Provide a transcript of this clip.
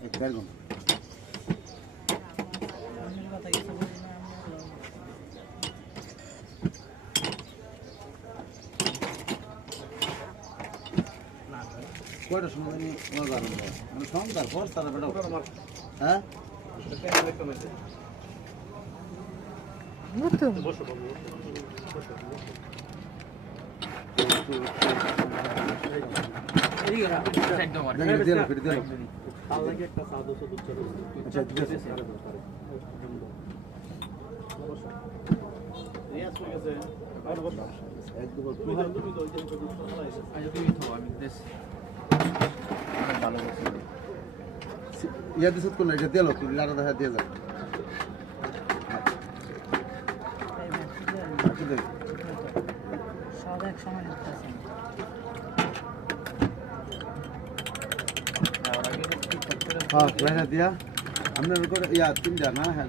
এক দেড় ঘন্টা কয়টার সময় জানি মজা আনন্দ মানে সন্ধ্যার পর তারা বেটা হ্যাঁ ইয়া দিস কোন এটা দিলো কি লাড়া দেখা দিয়ে যাও সব এক সময় নিতেছে হ্যাঁ লাইনা দিয়া আপনার করে ইয়া তিনটা না হ্যাঁ